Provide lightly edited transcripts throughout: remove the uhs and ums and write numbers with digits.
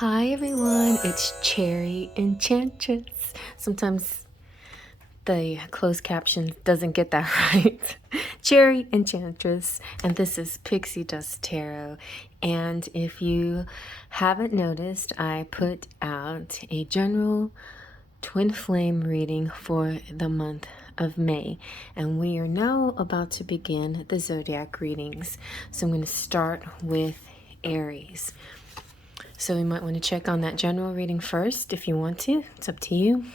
Hi everyone, it's CherryEnchantress. Sometimes the closed caption doesn't get that right. CherryEnchantress, and this is Pixie Does Tarot. And if you haven't noticed, I put out a general twin flame reading for the month of May, and we are now about to begin the zodiac readings. So I'm going to start with Aries. So we might want to check on that general reading first if you want to. It's up to you.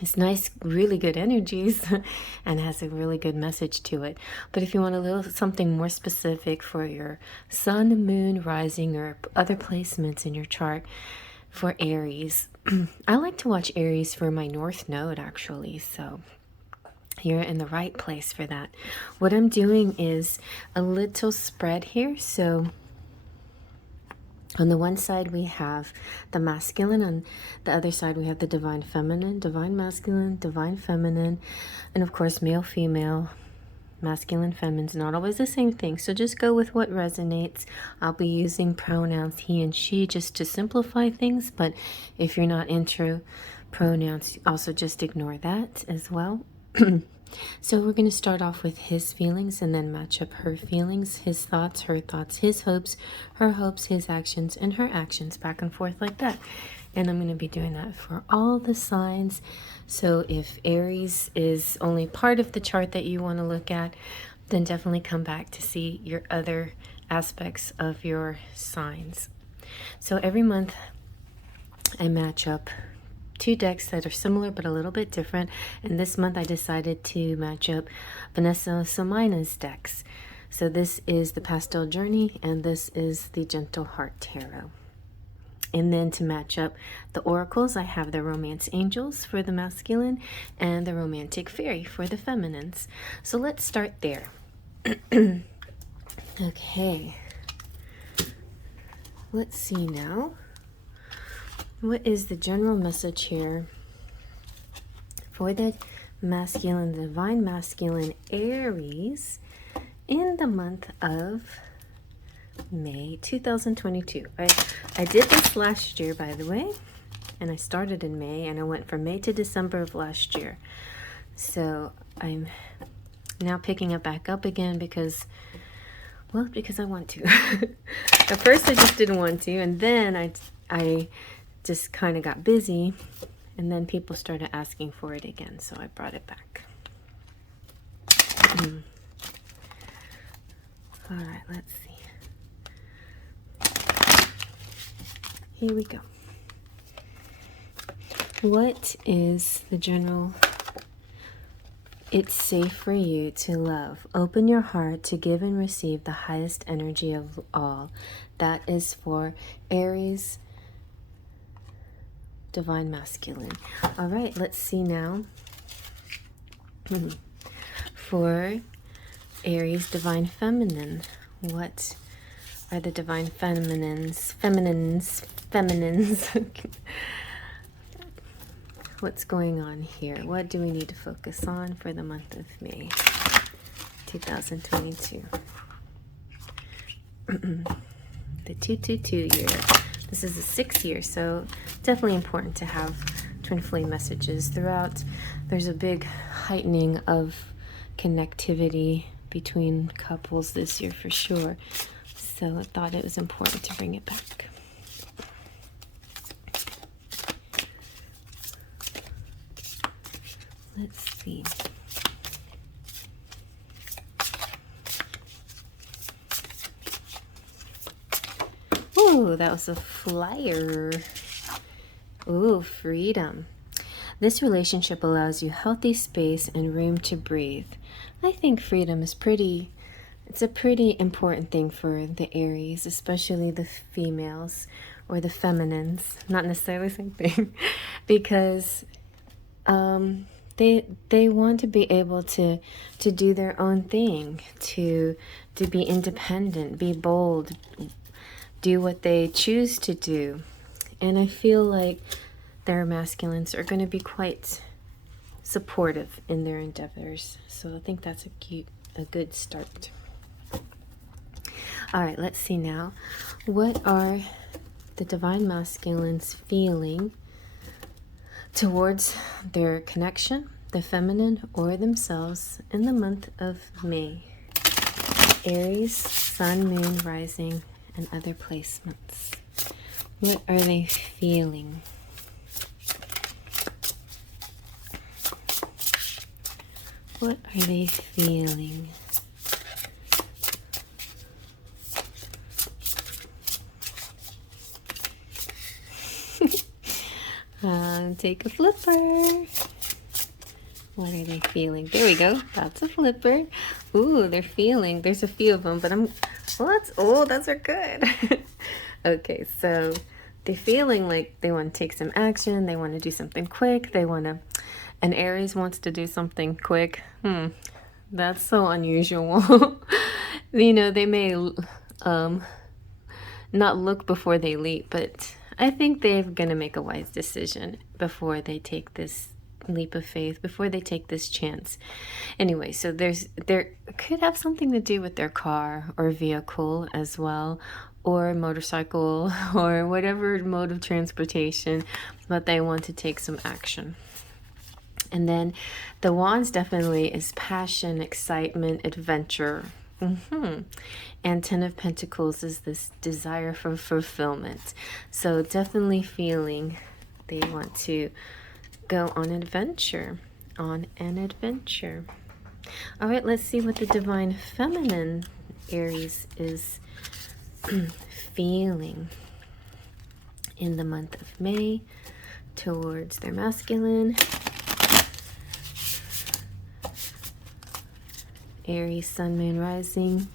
It's nice, really good energies and has a really good message to it. But if you want a little something more specific for your sun, moon, rising, or other placements in your chart for Aries, I like to watch Aries for my North Node actually. So you're in the right place for that. What I'm doing is a little spread here. So on the one side, we have the masculine. On the other side, we have the divine feminine, divine masculine, divine feminine, and of course, male, female, masculine, feminine's not always the same thing. So just go with what resonates. I'll be using pronouns he and she just to simplify things. But if you're not into pronouns, also just ignore that as well. So we're going to start off with his feelings and then match up her feelings, his thoughts, her thoughts, his hopes, her hopes, his actions, and her actions, back and forth like that. And I'm going to be doing that for all the signs. So if Aries is only part of the chart that you want to look at, then definitely come back to see your other aspects of your signs. So every month I match up two decks that are similar but a little bit different, and this month I decided to match up Vanessa Somina's decks. So this is the Pastel Journey and this is the Gentle Heart Tarot. And then to match up the oracles, I have the Romance Angels for the masculine and the Romantic Fairy for the feminines. So let's start there. Okay, let's see now. What is the general message here for the masculine, divine masculine Aries in the month of May 2022? I did this last year, by the way, and I started in May, and I went from May to December of last year. So I'm now picking it back up again because I want to. At first I just didn't want to, and then I just kind of got busy, and then people started asking for it again, so I brought it back. All right, let's see. Here we go. What is the general? It's safe for you to love. Open your heart to give and receive the highest energy of all. That is for Aries, divine masculine. All right, let's see now. For Aries, divine feminine. What are the divine feminines? What's going on here? What do we need to focus on for the month of May 2022? The 222 year. This is the 6th year, so definitely important to have twin flame messages throughout. There's a big heightening of connectivity between couples this year for sure. So I thought it was important to bring it back. Let's see. Ooh, that was a flyer. Ooh, freedom. This relationship allows you healthy space and room to breathe. I think freedom is it's a pretty important thing for the Aries, especially the females or the feminines. Not necessarily the same thing, because they want to be able to do their own thing, to be independent, be bold, do what they choose to do. And I feel like their masculines are going to be quite supportive in their endeavors. So I think that's a good start. All right, let's see now. What are the Divine Masculine's feeling towards their connection, the feminine, or themselves in the month of May. Aries, Sun, Moon, Rising, and other placements. What are they feeling? What are they feeling? Take a flipper. What are they feeling? There we go. That's a flipper. Ooh, they're feeling. There's a few of them, but those are good. Okay, so they're feeling like they want to take some action. They want to do something quick. An Aries wants to do something quick. That's so unusual. You know, they may not look before they leap, but I think they're going to make a wise decision before they take this leap of faith, before they take this chance. Anyway, so there could have something to do with their car or vehicle as well, or motorcycle, or whatever mode of transportation, but they want to take some action. And then the Wands definitely is passion, excitement, adventure. And Ten of Pentacles is this desire for fulfillment. So definitely feeling they want to go on an adventure. All right, let's see what the Divine Feminine Aries is feeling in the month of May towards their masculine. Aries, Sun, Moon, Rising.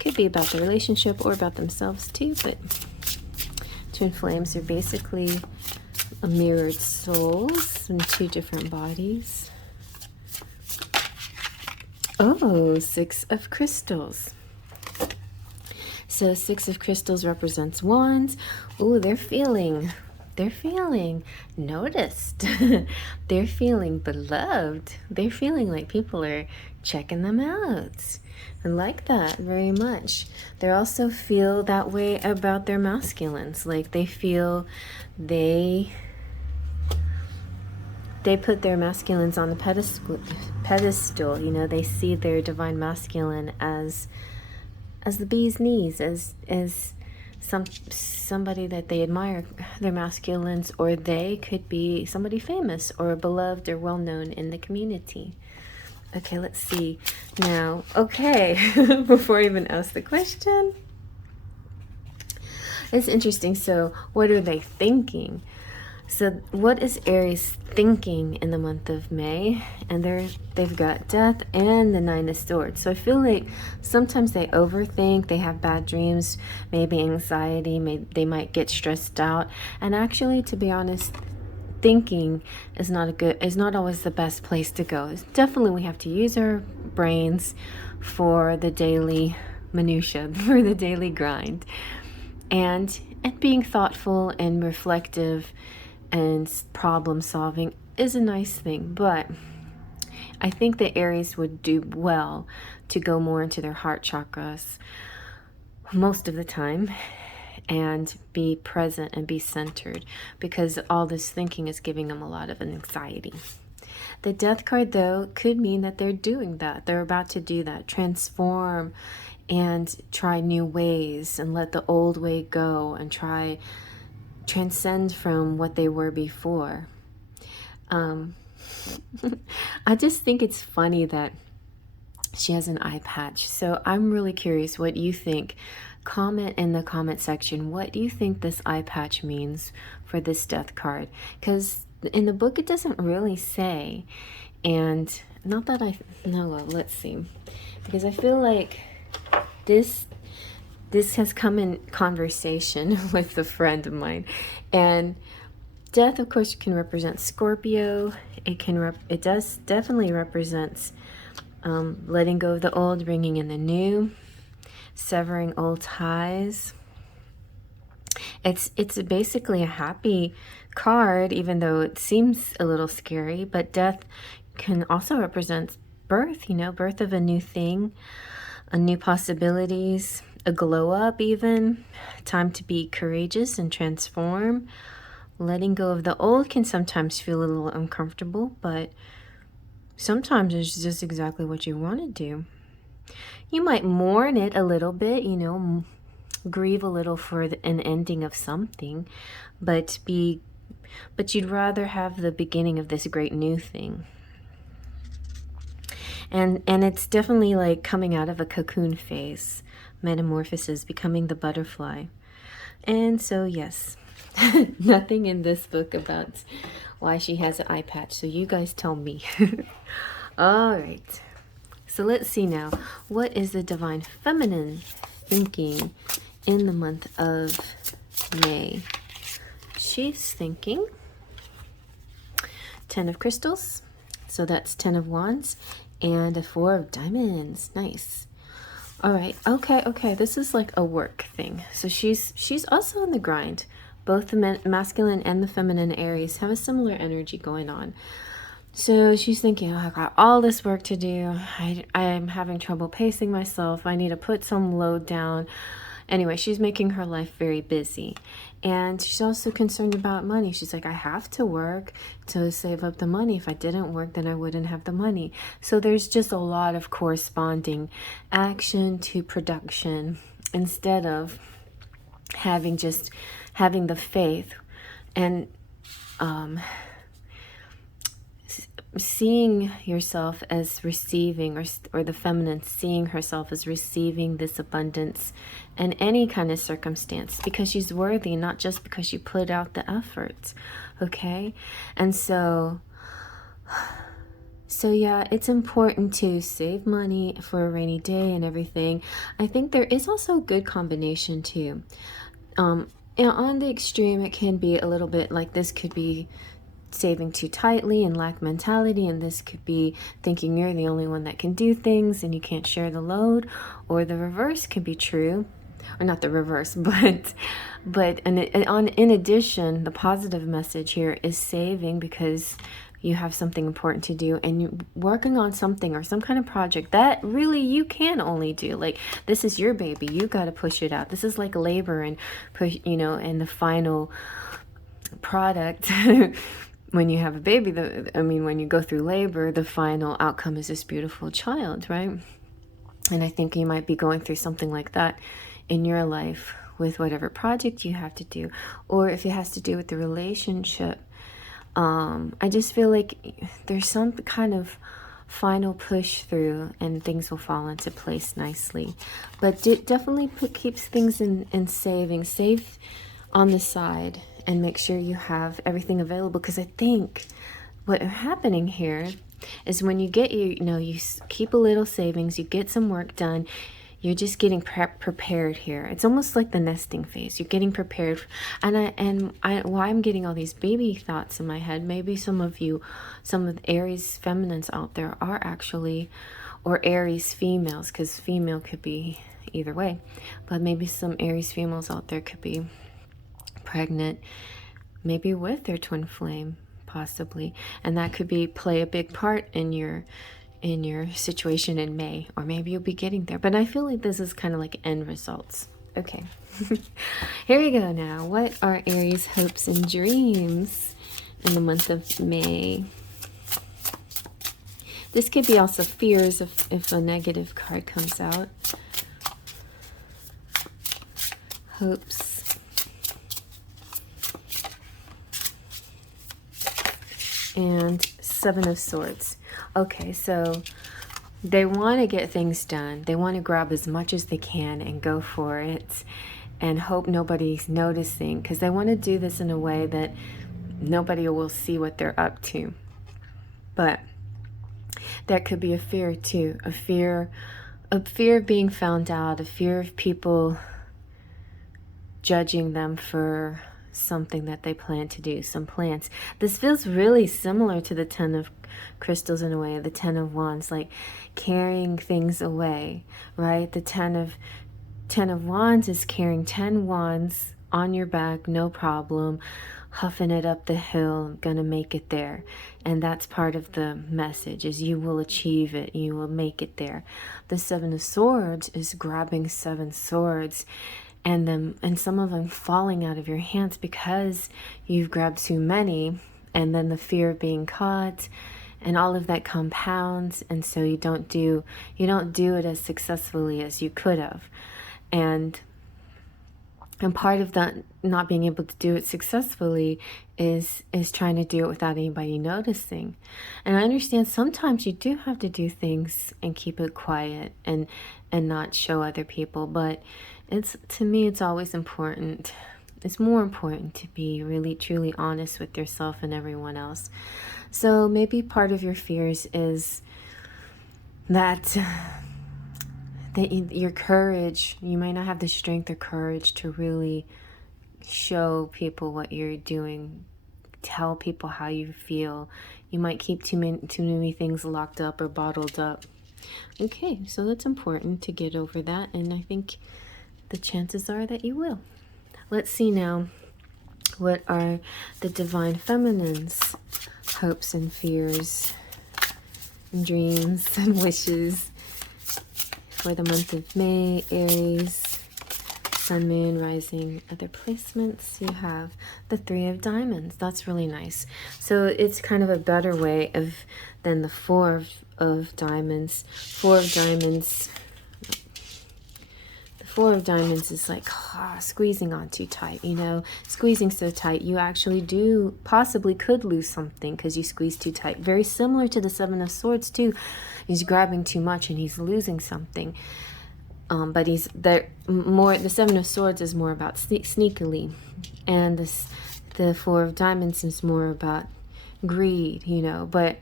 Could be about the relationship or about themselves too, but twin flames are basically mirrored souls in two different bodies. Oh, Six of Crystals. So Six of Crystals represents wands. Ooh, they're feeling noticed. They're feeling beloved. They're feeling like people are checking them out. I like that very much. They also feel that way about their masculines. Like they feel they put their masculines on the pedestal. You know, they see their divine masculine as the bee's knees, as somebody that they admire, their masculines, or they could be somebody famous or beloved or well known in the community. Okay, let's see now. Okay, before I even ask the question, it's interesting. So what are they thinking? So what is Aries thinking in the month of May? And they've got Death and the Nine of Swords. So I feel like sometimes they overthink, they have bad dreams, maybe anxiety, they might get stressed out. And actually, to be honest, thinking is not always the best place to go. Definitely we have to use our brains for the daily minutia, for the daily grind. And being thoughtful and reflective and problem solving is a nice thing, but I think the Aries would do well to go more into their heart chakras most of the time and be present and be centered, because all this thinking is giving them a lot of anxiety. The Death card, though, could mean that they're doing that. They're about to do that, transform and try new ways and let the old way go and try transcend from what they were before. I just think it's funny that she has an eye patch. So I'm really curious what you think. Comment in the comment section. What do you think this eye patch means for this Death card? Because in the book it doesn't really say, and not that I know of. Let's see, because I feel like this has come in conversation with a friend of mine. And Death, of course, can represent Scorpio. It does definitely represents letting go of the old, bringing in the new, severing old ties. It's basically a happy card, even though it seems a little scary. But Death can also represent birth, birth of a new thing, a new possibilities. a glow up even. Time to be courageous and transform. Letting go of the old can sometimes feel a little uncomfortable, but sometimes it's just exactly what you want to do. You might mourn it a little bit, you know, grieve a little for an ending of something, but you'd rather have the beginning of this great new thing. And it's definitely like coming out of a cocoon phase, metamorphosis, becoming the butterfly. And so yes, nothing in this book about why she has an eye patch, so you guys tell me. All right, so let's see now, what is the divine feminine thinking in the month of May? She's thinking 10 of crystals, so that's 10 of wands, and a 4 of diamonds. Nice. All right, okay, this is like a work thing. So she's also on the grind. Both the masculine and the feminine Aries have a similar energy going on. So she's thinking, oh, I got all this work to do. I'm having trouble pacing myself. I need to put some load down. Anyway, she's making her life very busy. And she's also concerned about money. She's like, I have to work to save up the money. If I didn't work, then I wouldn't have the money. So there's just a lot of corresponding action to production instead of having the faith and seeing yourself as receiving, or the feminine seeing herself as receiving this abundance in any kind of circumstance, because she's worthy, not just because you put out the effort. Okay, and so yeah, it's important to save money for a rainy day and everything. I think there is also a good combination too. On the extreme, it can be a little bit like this could be saving too tightly and lack mentality, and this could be thinking you're the only one that can do things and you can't share the load. Or the reverse can be true, or not the reverse, but in addition, the positive message here is saving because you have something important to do and you're working on something or some kind of project that really you can only do. Like, this is your baby, you got to push it out. This is like labor and push, you know, and the final product when you have a baby, when you go through labor, the final outcome is this beautiful child, right? And I think you might be going through something like that in your life with whatever project you have to do, or if it has to do with the relationship. I just feel like there's some kind of final push through and things will fall into place nicely. But it definitely keeps things in saving. Save on the side and make sure you have everything available, because I think what happening here is when you get you keep a little savings, you get some work done, you're just getting prepared here. It's almost like the nesting phase. You're getting prepared. And why I'm getting all these baby thoughts in my head, maybe some of the Aries feminines out there are actually, or Aries females, because female could be either way, but maybe some Aries females out there could be pregnant, maybe with their twin flame, possibly, and that could play a big part in your situation in May, or maybe you'll be getting there. But I feel like this is kind of like end results. Okay, here we go now. What are Aries hopes and dreams in the month of May? This could be also fears if a negative card comes out. Hopes. And 7 of Swords. Okay, so they want to get things done. They want to grab as much as they can and go for it and hope nobody's noticing, because they want to do this in a way that nobody will see what they're up to. But that could be a fear too, a fear of being found out, a fear of people judging them for something that they plan to do, some plans. This feels really similar to the 10 of crystals in a way, the 10 of wands, like carrying things away, right? The 10 of wands is carrying 10 wands on your back, no problem, huffing it up the hill. I'm gonna make it there. And that's part of the message, is you will achieve it, you will make it there. The Seven of Swords is grabbing 7 swords, and some of them falling out of your hands because you've grabbed too many, and then the fear of being caught and all of that compounds, and so you don't do it as successfully as you could have. And part of that not being able to do it successfully is trying to do it without anybody noticing. And I understand sometimes you do have to do things and keep it quiet and not show other people, but to me it's always important. It's more important to be really truly honest with yourself and everyone else. So maybe part of your fears is that your courage, you might not have the strength or courage to really show people what you're doing, tell people how you feel. You might keep too many things locked up or bottled up. Okay, so that's important to get over that, and I think the chances are that you will. Let's see now, what are the Divine Feminine's hopes and fears and dreams and wishes for the month of May? Aries, Sun, Moon, Rising. Other placements, you have the 3 of Diamonds. That's really nice. So it's kind of a better way than the 4 of Diamonds. 4 of Diamonds. The 4 of Diamonds is like squeezing on too tight, squeezing so tight you actually possibly could lose something because you squeeze too tight. Very similar to the 7 of Swords too. He's grabbing too much and he's losing something. But the 7 of Swords is more about sneakily, and the 4 of Diamonds is more about greed, but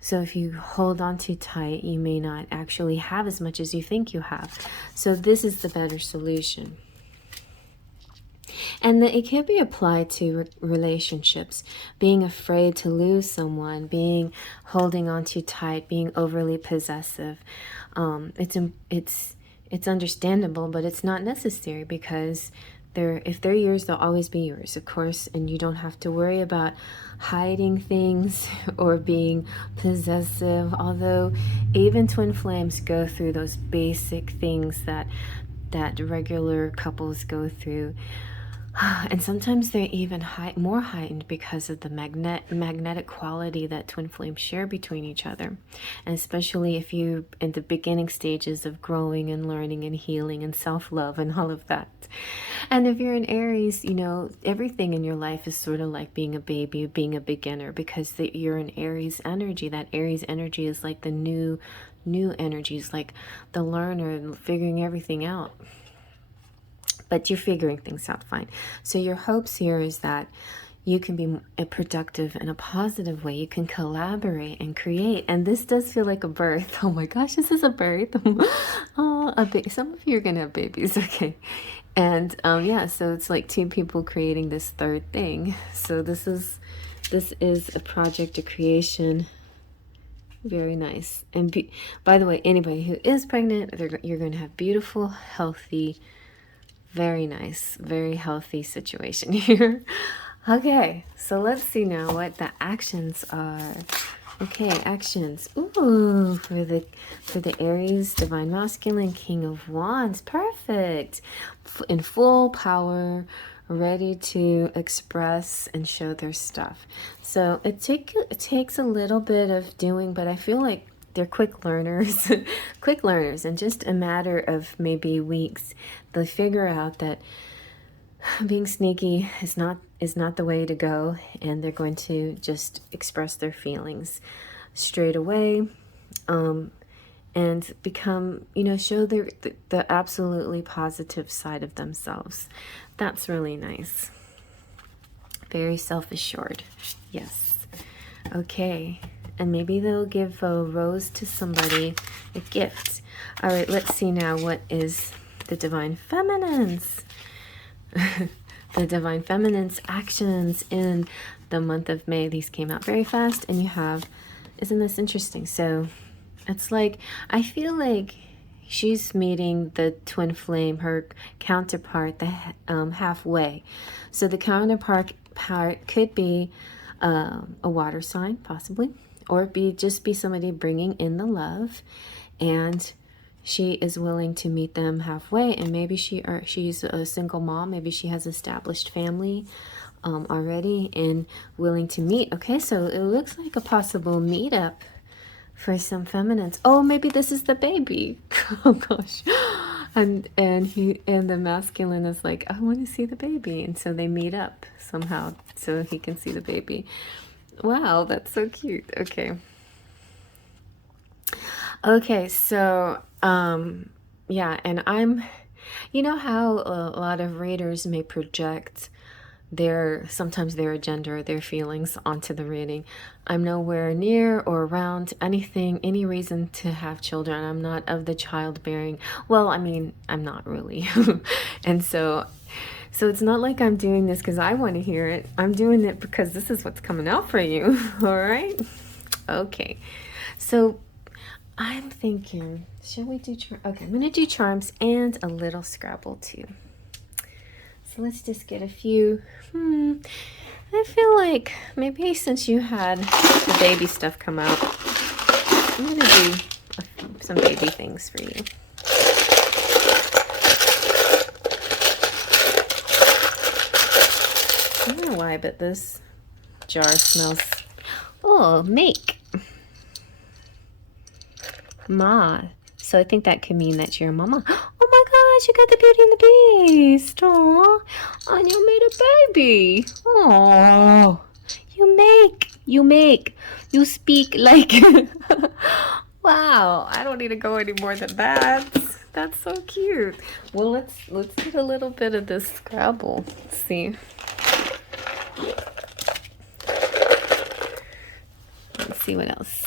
so if you hold on too tight, you may not actually have as much as you think you have. So this is the better solution. And it can be applied to relationships, being afraid to lose someone, holding on too tight, being overly possessive. It's understandable, but it's not necessary, because if they're yours, they'll always be yours, of course, and you don't have to worry about hiding things or being possessive. Although even twin flames go through those basic things that regular couples go through. And sometimes they're even more heightened because of the magnetic quality that twin flames share between each other. And especially if you're in the beginning stages of growing and learning and healing and self-love and all of that. And if you're an Aries, everything in your life is sort of like being a baby, being a beginner, because you're an Aries energy. That Aries energy is like the new energies, like the learner figuring everything out. But you're figuring things out fine. So your hopes here is that you can be productive in a positive way. You can collaborate and create. And this does feel like a birth. Oh my gosh, this is a birth. Some of you are going to have babies, okay. And yeah, so it's like 2 people creating this third thing. So this is a project of creation. Very nice. And by the way, anybody who is pregnant, you're going to have beautiful, healthy, very nice, very healthy situation here. Okay, so let's see now what the actions are. Okay, actions. Ooh, for the Aries, Divine Masculine, King of Wands. Perfect. In full power, ready to express and show their stuff. So it takes a little bit of doing, but I feel like they're quick learners. Quick learners. In just a matter of maybe weeks, they'll figure out that being sneaky is not the way to go, and they're going to just express their feelings straight away, and become, show the absolutely positive side of themselves. That's really nice. Very self-assured. Yes. Okay. And maybe they'll give a rose to somebody, a gift. All right, let's see now what is the Divine Feminines. The Divine Feminine's actions in the month of May. These came out very fast, and you have, isn't this interesting? So it's like, I feel like she's meeting the twin flame, her counterpart, the halfway. So the counterpart could be a water sign, possibly, or just be somebody bringing in the love, and she is willing to meet them halfway. And maybe she's a single mom, maybe she has established family already and willing to meet. Okay, so it looks like a possible meetup for some feminines. Oh, maybe this is the baby. Oh gosh. And the masculine is like, I want to see the baby, and so they meet up somehow so he can see the baby. Wow, that's so cute. Okay, so yeah, and you know how a lot of readers may project sometimes their agenda or their feelings onto the reading. I'm nowhere near or around any reason to have children. I'm not of the childbearing. Well, I mean, I'm not really. And so it's not like I'm doing this because I want to hear it. I'm doing it because this is what's coming out for you. All right? Okay. So I'm thinking, shall we do charms? Okay, I'm going to do charms and a little Scrabble too. So let's just get a few. I feel like maybe since you had the baby stuff come out, I'm going to do some baby things for you. I don't know why, but this jar smells. Oh, make. Ma. So I think that could mean that you're a mama. Oh my gosh, you got the Beauty and the Beast. Aww. And you made a baby. Oh, you speak like. Wow, I don't need to go any more than that. That's so cute. Well, let's get a little bit of this Scrabble. Let's see. Let's see what else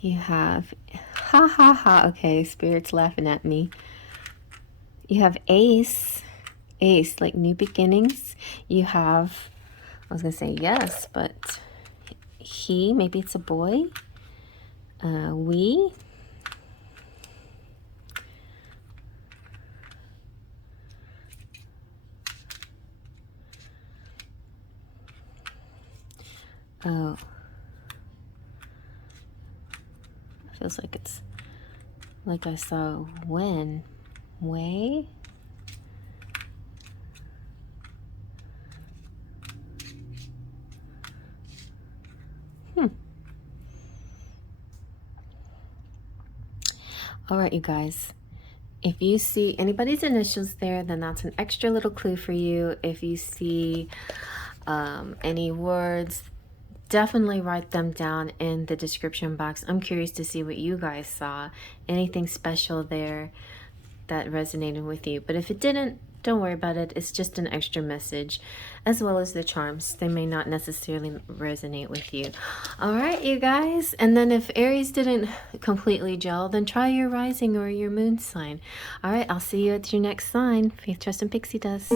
you have. Ha ha ha. Okay, Spirit's laughing at me. You have Ace, like new beginnings. You have, I was gonna say yes, but he, maybe it's a boy. We. Oh. Feels like it's like I saw when. Way. All right, you guys. If you see anybody's initials there, then that's an extra little clue for you. If you see any words, definitely write them down in the description box. I'm curious to see what you guys saw. Anything special there that resonated with you. But if it didn't, don't worry about it. It's just an extra message, as well as the charms. They may not necessarily resonate with you. All right, you guys. And then if Aries didn't completely gel, then try your rising or your moon sign. All right, I'll see you at your next sign. Faith, Trust, and Pixie Dust.